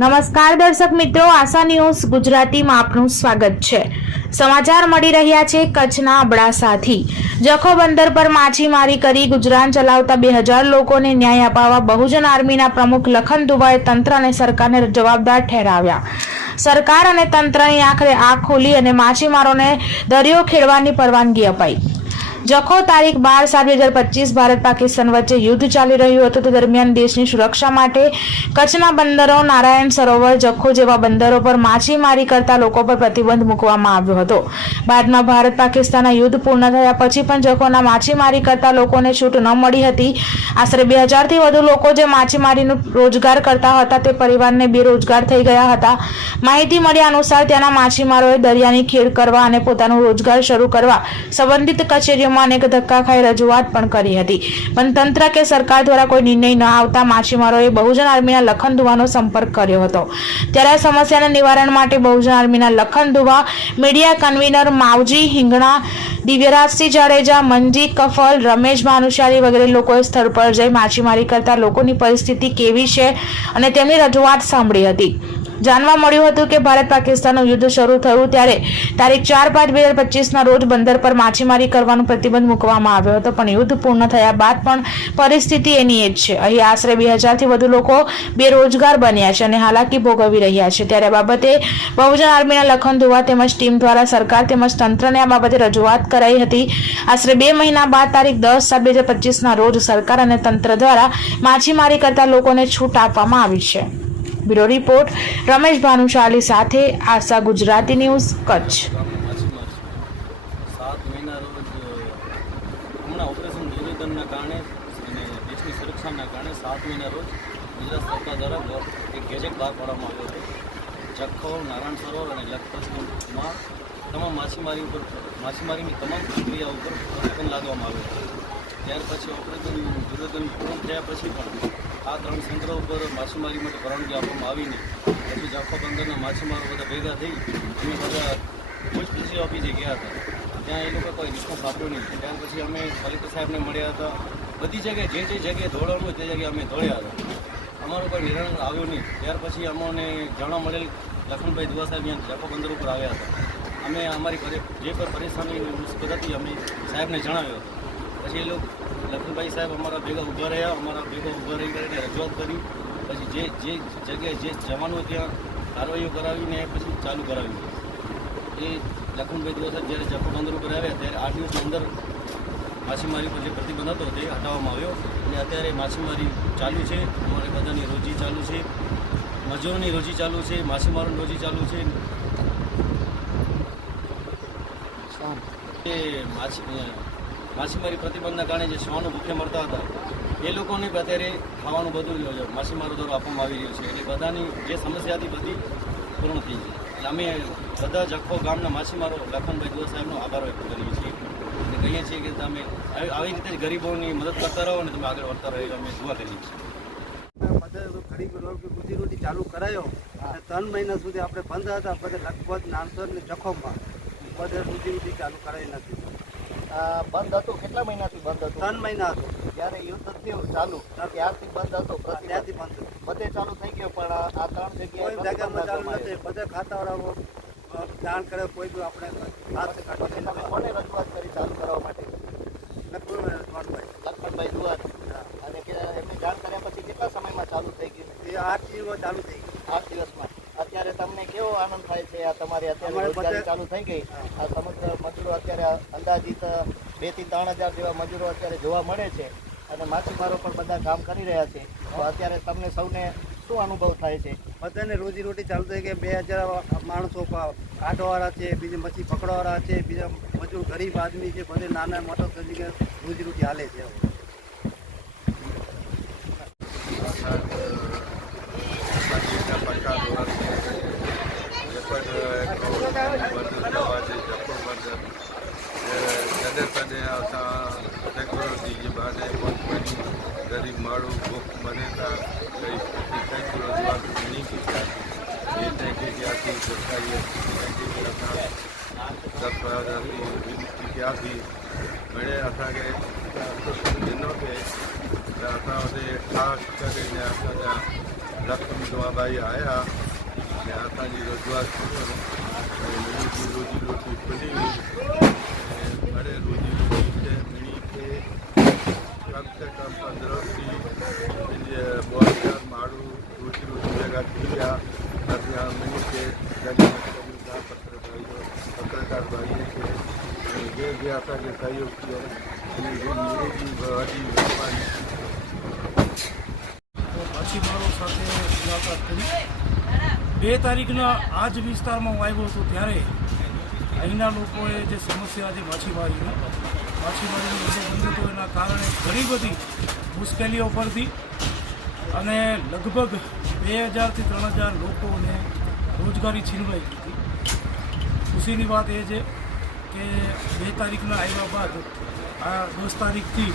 નમસ્કાર દર્શક મિત્રો, આશા ન્યૂઝ ગુજરાતીમાં આપનું સ્વાગત છે. સમાચાર મળી રહ્યા છે કચ્છના અબડાસાથી. જખો બંદર પર માછીમારી કરી ગુજરાન ચલાવતા બે હજાર લોકોને ન્યાય અપાવવા બહુજન આર્મીના પ્રમુખ લખન દુબાએ તંત્ર અને સરકારને જવાબદાર ઠેરાવ્યા. સરકાર અને તંત્રની આખરે આંખ ખોલી અને માછીમારોને દરિયો ખેડવાની પરવાનગી અપાઈ. જખો તારીખ બાર સાત બે હજાર પચીસ ભારત પાકિસ્તાન વચ્ચે યુદ્ધ ચાલી રહ્યું હતું. તે દરમિયાન દેશની સુરક્ષા માટે કચ્છના બંદરો, નારાયણ સરોવર, જખો જેવા બંદરો પર માછીમારી કરતા લોકો પર પ્રતિબંધ મૂકવામાં આવ્યો હતો. બાદમાં ભારત પાકિસ્તાનના યુદ્ધ પૂર્ણ થયા પછી પણ જખોના માછીમારી કરતા લોકોને છૂટ ન મળી હતી. આશરે બે હજારથી વધુ લોકો જે માછીમારીનો રોજગાર કરતા હતા તે પરિવારને બેરોજગાર થઈ ગયા હતા. માહિતી મળ્યા અનુસાર ત્યાંના માછીમારોએ દરિયાની ખેડ કરવા અને પોતાનો રોજગાર શરૂ કરવા સંબંધિત કચેરીઓમાં અનેક ધક્કા ખાઈ રજૂઆત પણ કરી હતી. પણ તંત્ર કે સરકાર દ્વારા કોઈ નિર્ણય ન આવતા માછીમારોએ બહુજન આર્મીના લખન દુવાનો સંપર્ક કર્યો હતો. ત્યારે આ સમસ્યાના નિવારણ માટે બહુજન આર્મીના લખન દુવા મીડિયા કન્વીનર માવજી હિંગણા, દિવ્યરાજસિંહ જાડેજા મંજી કફલ, રમેશ ભાનુશાલી વગેરે લોકોએ સ્થળ પર જઈ માછીમારી કરતા લોકોની પરિસ્થિતિ કેવી છે અને તેમની રજૂઆત સાંભળી હતી. જાણવા મળ્યું હતું કે ભારત પાકિસ્તાનનું યુદ્ધ શરૂ થયું ત્યારે તારીખ ચાર પાંચ બે હજાર પચીસના રોજ બંદર પર માછીમારી કરવાનો પ્રતિબંધ મૂકવામાં આવ્યો હતો. પણ યુદ્ધ પૂર્ણ થયા બાદ પણ પરિસ્થિતિ એની એ જ છે. અહીં આશરે બે હજારથી વધુ લોકો બેરોજગાર બન્યા છે અને હાલાકી ભોગવી રહ્યા છે. ત્યારે બાબતે બહુજન આર્મીના લખન ધુવા તેમજ ટીમ દ્વારા સરકાર તેમજ તંત્રને આ બાબતે રજૂઆત કરાઈ હતી. આશરે બે મહિના બાદ તારીખ દસ સાત બે હજાર પચીસના રોજ સરકાર અને તંત્ર દ્વારા માછીમારી કરતા લોકોને છૂટ આપવામાં આવી છે. Bureau report. રમેશ ભાનુશાલી સાથે આશા ગુજરાતી ન્યૂઝ કચ્છ. ઓપરેશન નિવેદનના કારણે અને દેશની સુરક્ષાના કારણે સાત મહિના રોજ ગુજરાત સરકાર દ્વારા એક ગેજેટ બહાર પાડવામાં આવ્યો હતો. જખો, નારાયણ સરોવર અને લખપતમાં તમામ માછીમારી ઉપર, માછીમારીની તમામ પ્રક્રિયા ઉપર પ્રતિબંધ લાદવામાં આવ્યો હતો. ત્યાર પછી ઓપરેશન નિવેદન પૂર્ણ થયા પછી પણ આ ત્રણ સેન્ટરો ઉપર માછીમારી માટે પરવાનગી આપવામાં આવીને, પછી જાફા બંદરના માછીમારો બધા ભેગા થઈ, અમે બધા પૂછપુછી ઓફિસે ગયા હતા. ત્યાં એ લોકો કોઈ રિસ્પોન્સ આપ્યો નહીં. ત્યાર પછી અમે કલેક્ટર સાહેબને મળ્યા હતા. બધી જગ્યાએ, જે જે જગ્યાએ દોડવાનું હોય તે જગ્યાએ અમે દોડ્યા હતા. અમારો કોઈ નિર્ણય આવ્યો નહીં. ત્યાર પછી અમને જાણવા મળેલ લખનભાઈ દુવા સાહેબ અહીંયા જાપો બંદર ઉપર આવ્યા હતા. અમે અમારી જે પણ પરેશાની મુશ્કેલ હતી, અમે સાહેબને જણાવ્યો. પછી એ લોકો લખનભાઈ સાહેબ અમારા ભેગા ઊભા રહ્યા અમારા ભેગા ઊભા રહી કરીને રજૂઆત કરી. પછી જે જે જગ્યાએ જે જવાનો ત્યાં કાર્યવાહીઓ કરાવીને પછી ચાલુ કરાવી. એ લખનભાઈ દિવસ જ્યારે ઉપર આવ્યા ત્યારે આઠ દિવસની અંદર માછીમારી પર જે પ્રતિબંધ હતો તે હટાવવામાં આવ્યો. અને અત્યારે માછીમારી ચાલુ છે અમારે બધાની રોજી ચાલુ છે મજૂરોની રોજી ચાલુ છે માછીમારોની રોજી ચાલુ છે. એ માછી માછીમારી પ્રતિબંધના કારણે જે શ્વાનો ભૂખે મળતા હતા, એ લોકોને અત્યારે ખાવાનું બધું માછીમારો દ્વારા આપવામાં આવી રહ્યું છે. એટલે બધાની જે સમસ્યા હતી બધી પૂર્ણ થઈ છે એટલે અમે બધા જખો ગામના માછીમારો, લખનભાઈ દુવા સાહેબનો આભાર વ્યક્ત કરીએ છીએ. અને કહીએ છીએ કે તમે આવી રીતે જ ગરીબોની મદદ કરતા રહો અને તમે આગળ વધતા રહો અમે દુઆ કરીએ છીએ. બધા ગરીબ રોજી ચાલુ કરાયો અને ત્રણ મહિના સુધી આપણે બંધ હતા. બધા લગભગ નાનસો ને જખોમાં બધા રોજી ચાલુ કરાવી નથી. બંધ હતું? કેટલા મહિનાથી બંધ હતું? ત્રણ મહિના હતું. જ્યારે યુદ્ધ થયું ચાલુ ત્યારથી બંધ હતો ત્યાંથી બંધ બધે ચાલુ થઈ ગયો પણ આ ત્રણ જગ્યાએ જગ્યામાં ચાલુ નથી. બધા ખાતાવાળાઓ જાણ કરે કોઈ બી આપણે હાથ કાઢી કોને રજૂઆત કરી ચાલુ કરવા માટે? લખમણભાઈ દુવાર અને કે એમને જાણ કર્યા પછી કેટલા સમયમાં ચાલુ થઈ ગયું? એ આઠ દિવસ ચાલુ થઈ ગયું. આઠ દિવસમાં. અત્યારે તમને કેવો આનંદ થાય છે? આ તમારી અત્યારે રોજગારી ચાલુ થઈ ગઈ. આ સમગ્ર મજૂરો અત્યારે અંદાજિત બેથી ત્રણ હજાર જેવા મજૂરો અત્યારે જોવા મળે છે અને માછીમારો પણ બધા કામ કરી રહ્યા છે. તો અત્યારે તમને સૌને શું અનુભવ થાય છે? બધાને રોજી રોટી ચાલુ થઈ ગઈ. બે હજાર માણસો કાઢવાવાળા છે બીજા મચ્છી પકડવાવાળા છે બીજા મજૂર ગરીબ આદમી છે બધે નાના મોટા થઈ બહારથી જપ્પો બર્ગર સાથે સાથે આવતા ટેકનોલોજી જે બહાને કોઈ ગરીબ માળું ભૂખ બનેતા કઈ ટેકનોલોજી વાપરી નહીં પૂછતા એ ટેકનોલોજીથી સરકારી ટેકનોલોજી ત્યાંથી મળે અસાંગે જેનો કે અસાંને ખાસ કરીને અસાંજા રકમ જવાબાઈ આવ્યા ને અસાંજી રજૂઆત રોજી રોટી ખુલી મારે રોજી રોટી છે મિણી કે કમ સે કમ પંદરથી ત્યાંથી આ મિણી કે પત્રકાર ભાઈઓ પત્રકાર ભાઈએ છે અને જે જે આપણને સહયોગ છે એની જે મિણીની બધી મહેરબાની માછીમારો સાથે મુલાકાત કરી બે તારીખના આ જ વિસ્તારમાં હું આવ્યો હતો ત્યારે અહીંના લોકોએ જે સમસ્યા છે માછીમારીની માછીમારીની એના કારણે ઘણી બધી મુશ્કેલીઓ પડતી અને લગભગ બે હજારથી ત્રણ હજાર લોકોને રોજગારી છીનવાઈ હતી. ખુશીની વાત એ છે કે બે તારીખના આવ્યા બાદ, આ દસ તારીખથી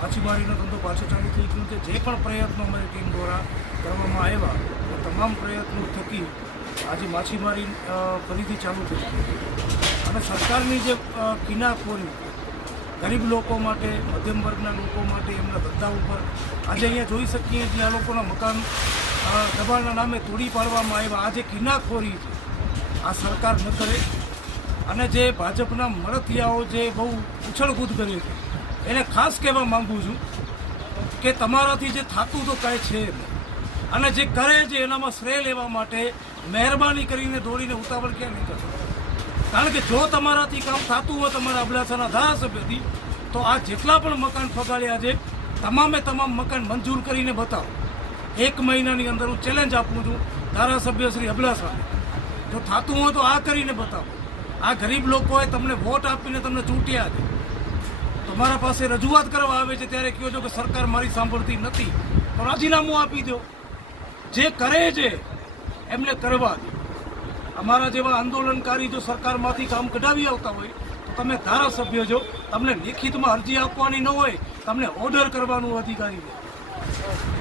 માછીમારીનો ધંધો પાછો ચાલુ થઈ ગયો છે. જે પણ પ્રયત્નો અમારી ટીમ દ્વારા કરવામાં આવ્યા, એ તમામ પ્રયત્નો થકી આજે માછીમારી ફરીથી ચાલુ થઈ અને સરકારની જે કિનાખોરી, ગરીબ લોકો માટે, મધ્યમ વર્ગના લોકો માટે એમના ધંધા ઉપર આજે અહીંયા જોઈ શકીએ કે આ લોકોના મકાન દબાણના નામે તોડી પાડવામાં આવ્યા. આ જે કિનાખોરી છે, આ સરકાર ન કરે. અને જે ભાજપના મળતિયાઓ જે બહુ ઉછળકૂદ કરે છે એને ખાસ કહેવા માંગુ છું કે તમારાથી જે થતું તો કાંઈ છે અને જે કરે છે એનામાં શ્રેય લેવા માટે મહેરબાની કરીને દોડીને ઉતાવળ ક્યાં નહીં કરશો? કારણ કે જો તમારાથી કામ થતું હોય તમારા અબડાસાના ધારાસભ્યથી, તો આ જેટલા પણ મકાન ફગાડ્યા છે, તમામે તમામ મકાન મંજૂર કરીને બતાવો. એક મહિનાની અંદર હું ચેલેન્જ આપું છું ધારાસભ્ય શ્રી અબડાસા જો થતું હોય તો આ કરીને બતાવો. આ ગરીબ લોકોએ તમને વોટ આપીને તમને ચૂંટ્યા છે. તમારા પાસે રજૂઆત કરવા આવે છે ત્યારે કહો છો કે સરકાર મારી સાંભળતી નથી. તો રાજીનામું આપી દો. જે કરે છે, એમને કરવા દો. અમારા જેવા આંદોલનકારી જો સરકારમાંથી કામ કઢાવી આવતા હોય, તો તમે ધારાસભ્ય છો. તમને લેખિતમાં અરજી આપવાની ન હોય, તમને ઓર્ડર કરવાનું અધિકારી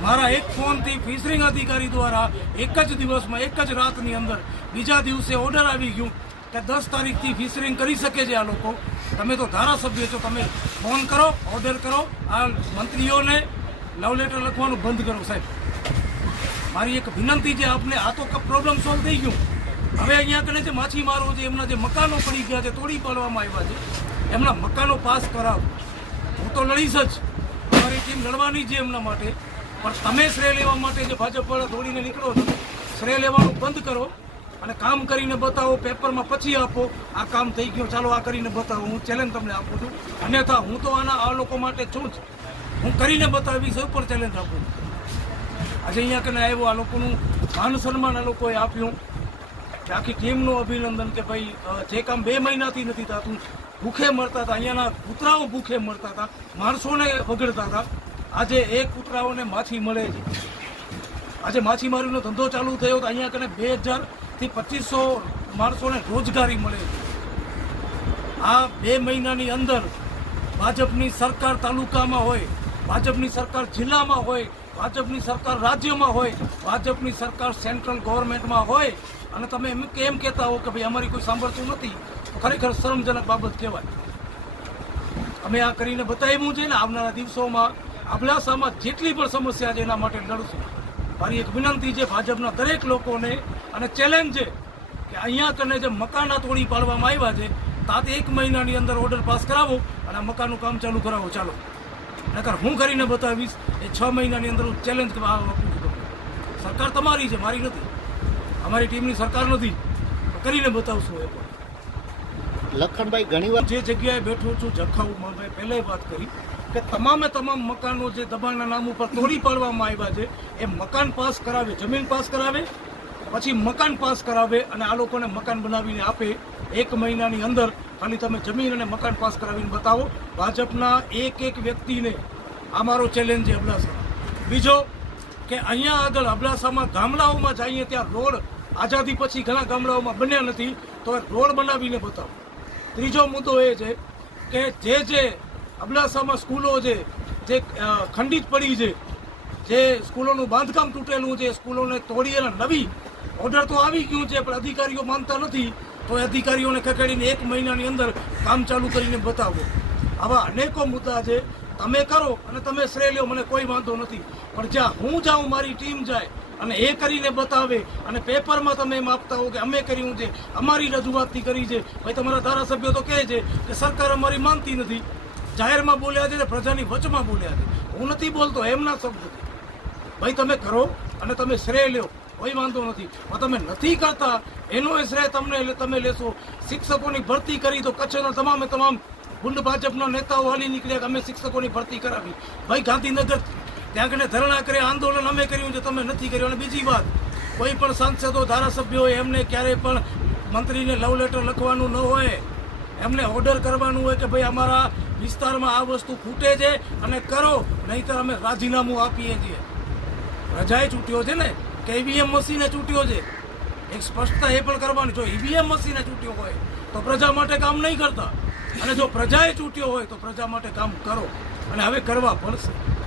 મારા એક ફોનથી ફિશરિંગ અધિકારી દ્વારા એક જ દિવસમાં, એક જ રાતની અંદર બીજા દિવસે ઓર્ડર આવી ગયું. કે દસ તારીખથી ફિશરિંગ કરી શકે છે આ લોકો. તમે તો ધારાસભ્ય છો, તમે ફોન કરો ઓર્ડર કરો. આ મંત્રીઓને લવ લેટર લખવાનું બંધ કરો, સાહેબ. મારી એક વિનંતી છે, આપને આ તો પ્રોબ્લેમ સોલ્વ થઈ ગયું. હવે અહીંયા કને જે માછીમારો છે, એમના જે મકાનો પડી ગયા છે, તોડી પાડવામાં આવ્યા છે. એમના મકાનો પાસ કરાવો. હું તો લડીશ જ. અમારી ટીમ લડવાની છે એમના માટે. પણ તમે શ્રેય લેવા માટે જે ભાજપવાળા દોડીને નીકળો છો, શ્રેય લેવાનું બંધ કરો. અને કામ કરીને બતાવો, પેપરમાં પછી આપો. આ કામ થઈ ગયું, ચાલો આ કરીને બતાવો. હું ચેલેન્જ તમને આપું છું. અન્યથા, હું તો આના આ લોકો માટે છું જ. હું કરીને બતાવીશ ઉપર ચેલેન્જ આપું છું. આજે અહીંયા કને આવ્યો, આ લોકોનું માન સન્માન આ લોકોએ આપ્યું કે આખી ટીમનું અભિનંદન કે ભાઈ જે કામ બે મહિનાથી નથી થતું, ભૂખે મરતા હતા. અહીંયાના કૂતરાઓ ભૂખે મરતા હતા. માણસોને વગડતા હતા. આજે એ કૂતરાઓને માછી મળે છે. આજે માછીમારીનો ધંધો ચાલુ થયો તો અહીંયા કને બે હજારથી પચીસો માણસોને રોજગારી મળે. આ બે મહિનાની અંદર ભાજપની સરકાર તાલુકામાં હોય, ભાજપની સરકાર જિલ્લામાં હોય, ભાજપની સરકાર રાજ્યમાં હોય, ભાજપની સરકાર સેન્ટ્રલ ગવર્મેન્ટમાં હોય, અને તમે એમ કેમ કહેતા હો કે ભાઈ અમારી કોઈ સાંભળતું નથી, તો ખરેખર શરમજનક બાબત કહેવાય. અમે આ કરીને બતાવ્યું છે ને, આવનારા દિવસોમાં અબડાસામાં જેટલી પણ સમસ્યા છે એના માટે લડશું. મારી એક વિનંતી છે, ભાજપના દરેક લોકોને અને ચેલેન્જ છે કે અહીંયા કને જે મકાના તોડી પાડવામાં આવ્યા છે તાત એક મહિનાની અંદર ઓર્ડર પાસ કરાવો અને આ મકાનનું કામ ચાલુ કરાવો. ચાલો. નકર હું કરીને બતાવીશ એ છ મહિનાની અંદર હું ચેલેન્જ આપું છું સરકાર તમારી છે મારી નથી. અમારી ટીમની સરકાર નથી. કરીને બતાવશું એ પણ. લખનભાઈ ઘણીવાર જે જગ્યાએ બેઠો છું જખાઉમાં મેં પહેલાંય વાત કરી કે તમામે તમામ મકાનો જે દબાણના નામ ઉપર તોડી પાડવામાં આવ્યા છે એ મકાન પાસ કરાવે જમીન પાસ કરાવે પછી મકાન પાસ કરાવે અને આ લોકોને મકાન બનાવીને આપે. એક મહિનાની અંદર ખાલી તમે જમીન અને મકાન પાસ કરાવીને બતાવો. ભાજપના એક એક વ્યક્તિને આ મારો ચેલેન્જ છે અબડાસા. બીજો કે અહીંયા આગળ અબડાસામાં ગામડાઓમાં જઈએ ત્યાં રોડ આઝાદી પછી ઘણા ગામડાઓમાં બન્યા નથી, તો રોડ બનાવીને બતાવો. ત્રીજો મુદ્દો એ છે કે જે જે અબડાસામાં સ્કૂલો છે, જે ખંડિત પડી છે, જે સ્કૂલોનું બાંધકામ તૂટેલું છે, સ્કૂલોને તોડી અને નવી ઓર્ડર તો આવી ગયું છે, પણ અધિકારીઓ માનતા નથી. તો અધિકારીઓને ખસેડીને એક મહિનાની અંદર કામ ચાલુ કરીને બતાવો. આવા અનેકો મુદ્દા છે. તમે કરો અને તમે શ્રેય લ્યો મને કોઈ વાંધો નથી. પણ જ્યાં હું જાઉં, મારી ટીમ જાય અને એ કરીને બતાવે અને પેપરમાં તમે એમ આપતા હો કે અમે કર્યું છે, અમારી રજૂઆતથી કરી છે. ભાઈ, તમારા ધારાસભ્યો તો કહે છે કે સરકાર અમારી માનતી નથી. જાહેરમાં બોલ્યા છે ને પ્રજાની વચમાં બોલ્યા છે. હું નથી બોલતો, એમના શબ્દથી. ભાઈ, તમે કરો અને તમે શ્રેય લ્યો કોઈ વાંધો નથી. પણ તમે નથી કરતા, એનો શ્રેય તમને એટલે તમે લેશો. શિક્ષકોની ભરતી કરી તો કચ્છના તમામે તમામ ગુંડ ભાજપના નેતાઓ હાલી નીકળ્યા કે અમે શિક્ષકોની ભરતી કરાવી. ભાઈ, ગાંધીનગર ત્યાં કને ધરણા કરે, આંદોલન અમે કર્યું છે, તમે નથી કર્યું. અને બીજી વાત, કોઈ પણ સાંસદો, ધારાસભ્યો એમને ક્યારેય પણ મંત્રીને લવ લેટર લખવાનું ન હોય, એમને ઓર્ડર કરવાનું હોય કે ભાઈ, અમારા વિસ્તારમાં આ વસ્તુ ખૂટે છે અને કરો, નહીંતર અમે રાજીનામું આપીએ છીએ. રજાએ છૂટ્યો છે ને? કે ઈવીએમ મશીને ચૂંટ્યો છે? એક સ્પષ્ટતા એ પણ કરવાની, જો ઈવીએમ મશીને ચૂંટ્યો હોય, તો પ્રજા માટે કામ નહીં કરતા. અને જો પ્રજાએ ચૂંટ્યો હોય, તો પ્રજા માટે કામ કરો. અને હવે કરવા પડશે.